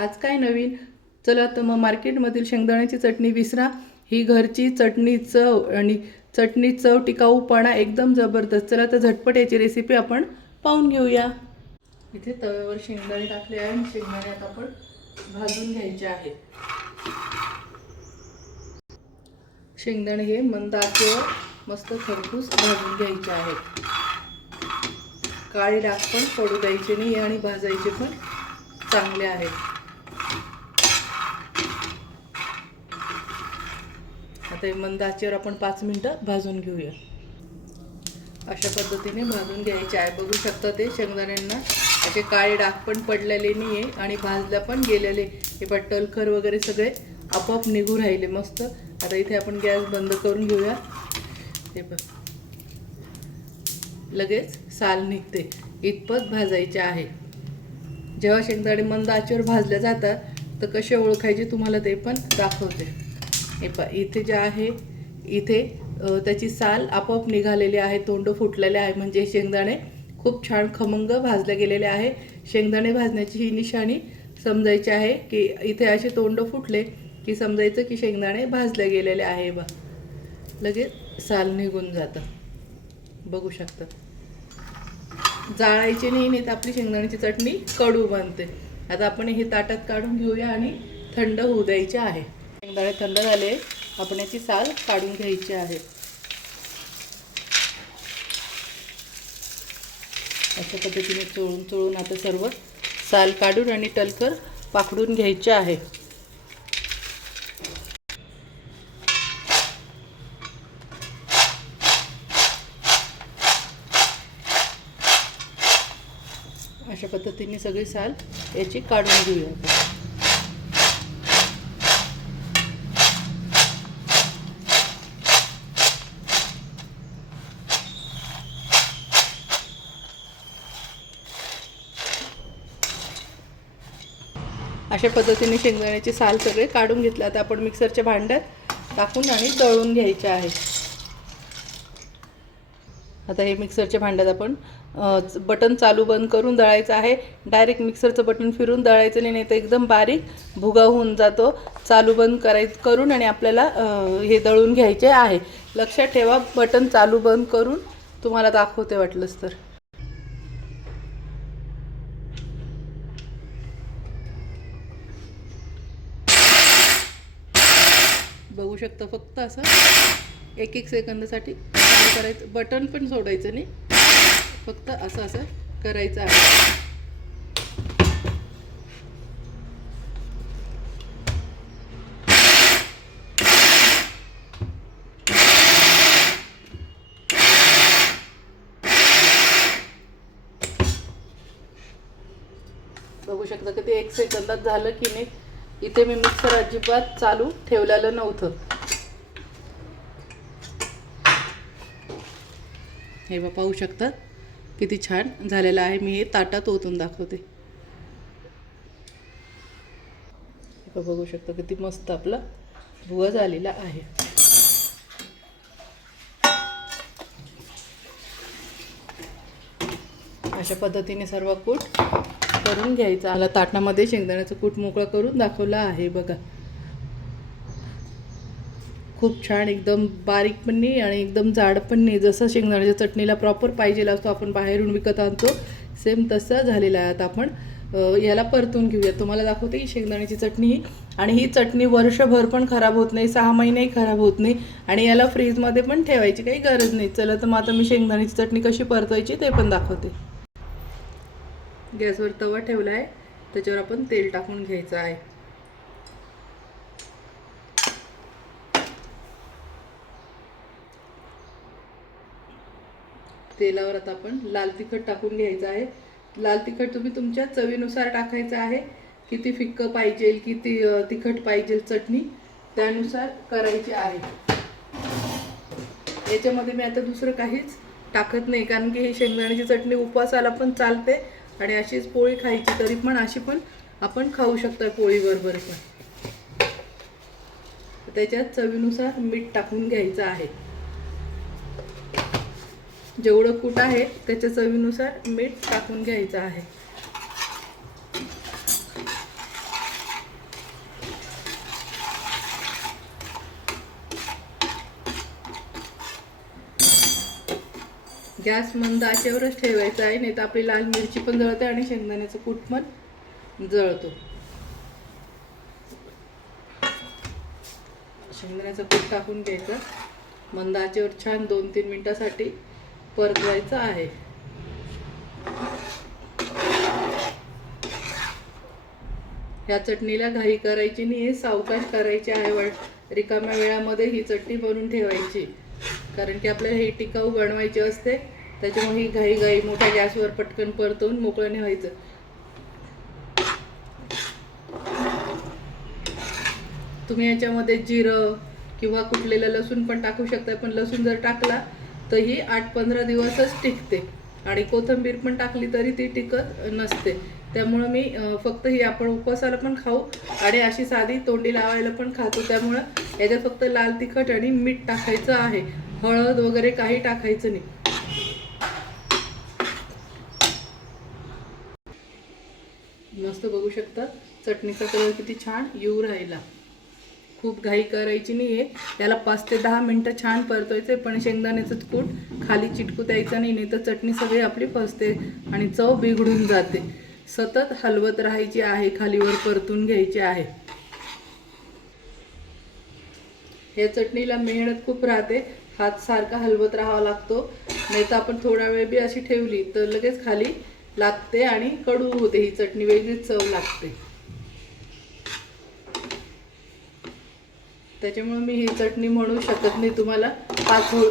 आज काय नवीन? चला तर मग मार्केटमधील शेंगदाण्याची चटणी विसरा. ही घरची चटणी चव आणि चटणी चव टिकाऊपणा एकदम जबरदस्त. चला तर झटपट याची रेसिपी आपण पाहून घेऊया. इथे तव्यावर शेंगदाणे टाकले आहे आणि शेंगदाणे आता आपण भाजून घ्यायचे आहे. शेंगदाणे हे मंद आचेवर मस्त खरपूस भाजून घ्यायचे आहेत. काळे डाग पण पडू द्यायचे नाही आणि भाजायचे पण चांगले आहेत. आता हे मंद आचेवर आपण 5 मिनिटं भाजून घेऊया. अशा पद्धतीने भाजून घ्यायचे आहे. बघू शकता ते शेंगदाण्यांना असे काळे डाग पण पडलेले नाही आहे आणि भाजल्या पण गेलेले. हे बट्टलखर वगैरे सगळे आपोआप निघू राहिले मस्त. आता इथे आपण गॅस बंद करून घेऊया. हे बघ लगेच साल निघते इतपत भाजायचे आहे. जेव्हा शेंगदाणे मंद आचेवर भाजल्या जातात तर कसे ओळखायचे तुम्हाला ते पण दाखवते. हे पहा इथे जे आहे इथे त्याची साल आपोआप निघालेली आहे, तोंड फुटलेले आहे, म्हणजे शेंगदाणे खूप छान खमंग भाजले गेलेले आहे. शेंगदाणे भाजण्याची ही निशाणी समजायची आहे की इथे असे तोंड फुटले की समजायचं की शेंगदाणे भाजले गेलेले आहे. बा लगेच साल निघून जातं. बघू शकता. जाळायचे नाही तर आपली शेंगदाण्याची चटणी कडू बनते. आता आपण हे ताटात काढून घेऊया आणि थंड होऊ द्यायचे आहे. शेंगदाणे थंड झाले, आपण याची साल काढून घ्यायची आहे. अशा पद्धतीने चोळून चोळून आता सर्व साल काढून आणि टलकर पाकडून घ्यायचे आहे. अशा पद्धतीने सगळी साल याची काढून घेऊया. अशा पद्धतीने शेंगदाण्याची साल सगळे काढून घेतले. आता आपण मिक्सरच्या भांड्यात टाकून आणि तळून घ्यायचे आहे. आता हे मिक्सरच्या भांड्यात आपण बटन चालू बंद करून दळायचं आहे. डायरेक्ट मिक्सरचं बटन फिरून दळायचं नाही, तर एकदम बारीक भुगा होऊन जातो. चालू बंद करून आणि आपल्याला हे दळून घ्यायचे आहे. लक्षात ठेवा, बटन चालू बंद करून तुम्हाला दाखवते वाटलंच तर. बघू शकता, फक्त असं 1-1 सेकंदासाठी करायचं. बटन पण सोडायचं नाही, फक्त असं असं करायचं आहे. बघू शकता की ते 1 सेकंदात झालं की नाही. इथे मी मिक्सर अजिबात चालू ठेवलेलं नव्हतं. हे बघा, पाहू शकता किती छान झालेलं आहे. मी हे ताटात ओतून दाखवते. हे बघू शकता किती मस्त आपला भुगा झालेला आहे. अशा पद्धतीने सर्व कूट करून घ्यायचा. मला ताटामध्ये शेंगदाण्याचं कूट मोकळं करून दाखवलं आहे. बघा खूप छान, एकदम बारीक पण नाही आणि एकदम जाड पण नाही. जसं शेंगदाण्याच्या चटणीला प्रॉपर पाहिजे असतो, आपण बाहेरून विकत आणतो, सेम तसं झालेलं आहे. आता आपण याला परतून घेऊया. तुम्हाला दाखवते ही शेंगदाण्याची चटणी, आणि ही चटणी वर्षभर पण खराब होत नाही, 6 महिनेही खराब होत नाही, आणि याला फ्रीजमध्ये पण ठेवायची काही गरज नाही. चला तर मग आता मी शेंगदाण्याची चटणी कशी परतवायची ते पण दाखवते. गॅसवर तवा ठेवला आहे, त्याच्यावर आपण तेल टाकून घ्यायचं आहे. तेलावर आता आपण लाल तिखट टाकून घ्यायचं आहे. लाल तिखट तुम्ही तुमच्या चवीनुसार टाकायचं आहे. किती फिक्क पाहिजे, किती तिखट पाहिजे चटणी, त्यानुसार करायची आहे. याच्यामध्ये मी आता दुसरं काहीच टाकत नाही, कारण की ही शेंगदाण्याची चटणी उपवासाला पण चालते आणि अशीच पोळी खायची तरी पण अशी पण आपण खाऊ शकतो पोळीबरोबर पण. त्याच्यात चवीनुसार मीठ टाकून घ्यायचं आहे. जेवढं कूट आहे त्याच्या चवीनुसार मीठ टाकून घ्यायचं आहे. गॅस मंद आचेवरच ठेवायचा आहे, नाही तर आपली लाल मिरची पण जळते आणि शेंगदाण्याचं कूट पण जळतो. शेंगदाण्याचं कूट टाकून घ्यायचं, मंद आचेवर छान 2-3 मिनिटासाठी परतवायचं आहे. ह्या चटणीला घाई करायची नाही, सावकाश करायची आहे. रिकाम्या वेळामध्ये ही चटणी बनवून ठेवायची, कारण की आपल्याला ही टिकाऊ बनवायची असते. त्याच्यामुळे ही घाई मोठ्या गॅसवर पटकन परतवून मोकळं व्हायचं. तुम्ही याच्यामध्ये जिरं किंवा कुटलेलं लसूण पण टाकू शकता, पण लसूण जर टाकला तर ही 8-15 दिवसच टिकते आणि कोथिंबीर पण टाकली तरी ती टिकत नसते. त्यामुळं मी फक्त ही आपण उपवासाला पण खाऊ आणि अशी साधी तोंडी लावायला पण खातो. त्यामुळं याच्यात फक्त लाल तिखट आणि मीठ टाकायचं आहे, हळद वगैरे काही टाकायचं नाही. मस्त बघू शकता चटणीचा कलर किती छान येऊ राहिला. खूप घाई करायची नाही आहे, त्याला 5 ते 10 मिनटं छान परतवायचं, पण शेंगदाण्याचं कूट खाली चिटकू द्यायचं नाही, नाही तर चटणी सगळी आपली फसते आणि चव बिघडून जाते. सतत हलवत राहायची आहे, खालीवर परतून घ्यायची आहे. या चटणीला मेहनत खूप राहते, हात सारखा हलवत राहावा लागतो, नाही तर आपण थोडा वेळ बी अशी ठेवली तर लगेच खाली लागते आणि कडू होते. ही चटणी वेगळीच चव लागते. त्याच्यामुळे मी ही चटणी म्हणू शकत नाही तुम्हाला.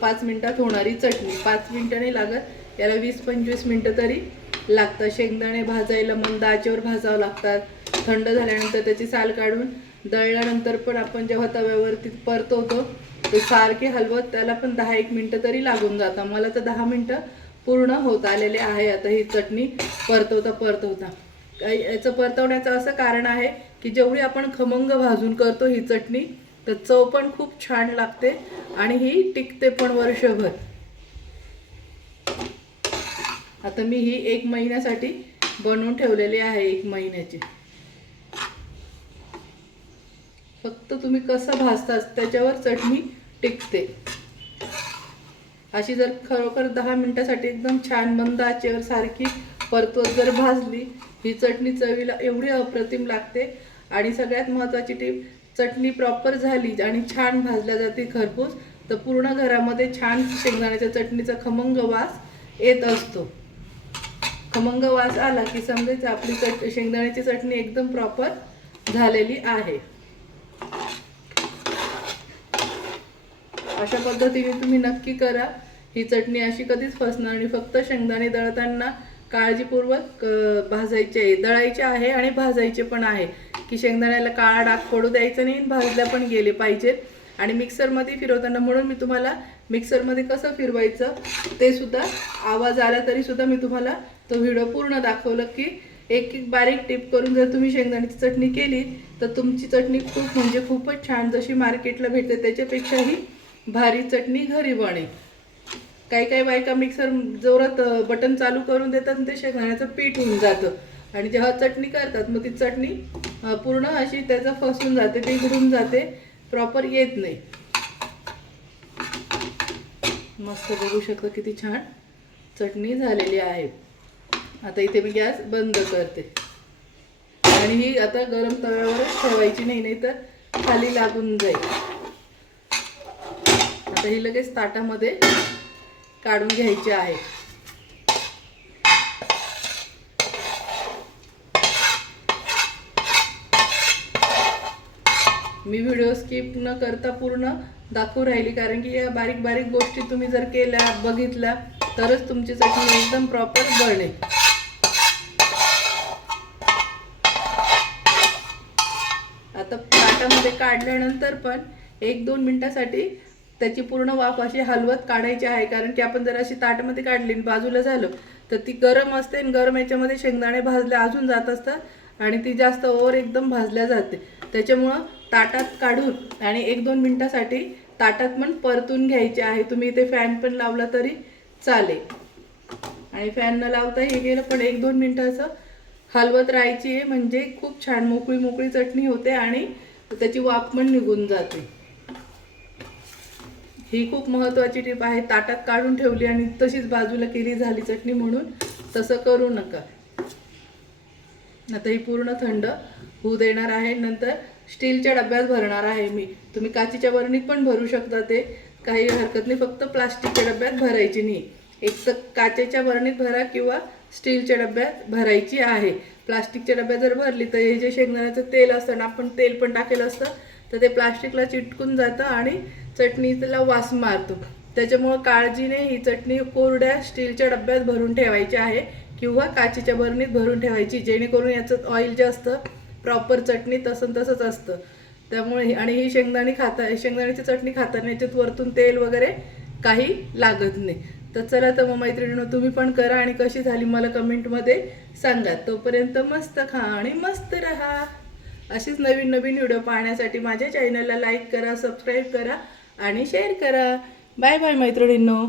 5 मिनिटात होणारी चटणी, 5 मिनिटं नाही लागत, याला 20-25 मिनिटं तरी लागतात. शेंगदाणे भाजायला मंद आचेवर भाजावं लागतात. थंड झाल्यानंतर त्याची साल काढून दळल्यानंतर पण आपण जेव्हा तव्यावरती परतवतो ते सारखे हलवत त्याला पण 10-1 मिनिटं तरी लागून जातात. मला तर 10 मिनिटं पूर्ण होत आलेले आहे आता ही चटणी परतवता. याचं परतवण्याचं असं कारण आहे की जेवढी आपण खमंग भाजून करतो ही चटणी, तर चव पण खूप छान लागते आणि ही टिकते पण वर्षभर. आता मी ही 1 महिन्यासाठी बनवून ठेवलेली आहे, 1 महिन्याची. फक्त तुम्ही कसं भाजता त्याच्यावर चटणी टिकते. अशी जर खरोखर 10 मिनिटासाठी एकदम छान मंद आचेवर सारखी परतवत जर भाजली, ही चटणी चवीला एवढी अप्रतिम लागते. आणि सगळ्यात महत्त्वाची टीप, चटणी प्रॉपर झाली आणि छान भाजल्या जाते खरपूस, तर पूर्ण घरामध्ये छान शेंगदाण्याच्या चटणीचा खमंग वास येत असतो. खमंग वास आला की समजायचं आपली शेंगदाण्याची चटणी एकदम प्रॉपर झालेली आहे. अशा पद्धतीने तुम्ही नक्की करा. ही चटणी अशी कधीच फसणार नाही. फक्त शेंगदाणे दळताना काळजीपूर्वक दळायचे आहे आणि भाजायचे पण आहे, की शेंगदाण्याला काळा डाग पडू द्यायचा नाही, भाजल्या पण गेले पाहिजेत. आणि मिक्सरमध्ये फिरवताना, म्हणून मी तुम्हाला मिक्सरमध्ये कसं फिरवायचं ते सुद्धा आवाज आला तरी सुद्धा मी तुम्हाला तो व्हिडिओ पूर्ण दाखवलं, की एक बारीक टिप करून जर तुम्ही शेंगदाण्याची चटणी केली तर तुमची चटणी खूप म्हणजे खूपच छान, जशी मार्केटला भेटते त्याच्यापेक्षाही भारी चटणी घरी बनेल. काही बायका मिक्सर जोरात बटन चालू करून देतात आणि ते शेंगदाण्याचं पीठ होऊन जातं, आणि जेव्हा चटणी करतात मग ती चटणी पूर्ण अशी त्याचा फसून जाते, बिघडून जाते, प्रॉपर येत नाही. मस्त बघू शकता किती छान चटणी झालेली आहे. आता इथे मी गॅस बंद करते आणि ही आता गरम तव्यावरच ठेवायची नाही, नाही तर खाली लागून जाईल. आता ही लगेच ताटामध्ये काढून घ्यायची आहे. मी व्हिडिओ स्किप न करता पूर्ण दाखवू राहिली, कारण की या बारीक बारीक गोष्टी तुम्ही जर केल्या, बघितल्या, तरच तुमची चटणी एकदम प्रॉपर बनेल. आता ताटामध्ये काढल्यानंतर पण 1-2 मिनिटासाठी त्याची पूर्ण वाफ अशी हलवत काढायची आहे, कारण की आपण जर अशी ताटामध्ये काढली बाजूला झालं तर ती गरम असते आणि गरम याच्यामध्ये शेंगदाणे भाजले अजून जात असतात आणि ती जास्त ओव्हर एकदम भाजल्या जाते. त्याच्यामुळं ताटात काढून आणि 1-2 मिनिटासाठी ताटात पण परतून घ्यायचे आहे. तुम्ही इथे फॅन पण लावला तरी चालेल, आणि फॅन न लावता हे गेलं पण 1-2 मिनिटं असं हलवत राहायची आहे, म्हणजे खूप छान मोकळी चटणी होते आणि त्याची वाफ पण निघून जाते. ही खूप महत्त्वाची टीप आहे. ताटात काढून ठेवली आणि तशीच बाजूला केली झाली चटणी म्हणून तसं करू नका. आता ही पूर्ण थंड होऊ देणार आहे. नंतर स्टीलच्या डब्यात भरणार आहे मी. तुम्ही काचेच्या बरणीत पण भरू शकता, ते काही हरकत नाही. फक्त प्लास्टिकच्या डब्यात भरायची नाही. एक तर काचेच्या बरणीत भरा किंवा स्टीलच्या डब्यात भरायची आहे. प्लास्टिकच्या डब्यात जर भरली तर हे जे शेंगदाण्याचं तेल असतं ना, आपण तेल पण टाकेलं असतं, तर ते प्लास्टिकला चिटकून जातं आणि चटणीला वास मारतो. त्याच्यामुळं काळजीने ही चटणी कोरड्या स्टीलच्या डब्यात भरून ठेवायची आहे किंवा काचेच्या बरणीत भरून ठेवायची, जेणेकरून याचं ऑइल जे असतं प्रॉपर चटणी तसंच असतं. त्यामुळे आणि ही शेंगदाण्याची चटणी खाताना याच्यात वरतून तेल वगैरे काही लागत नाही. तर चला तर मग मैत्रिणींनो, तुम्ही पण करा आणि कशी झाली मला कमेंटमध्ये सांगा. तोपर्यंत मस्त खा आणि मस्त रहा. अशीच नवीन व्हिडिओ पाहण्यासाठी माझ्या चॅनलला लाईक करा, सबस्क्राईब करा आणि शेअर करा. बाय बाय मैत्रिणींनो.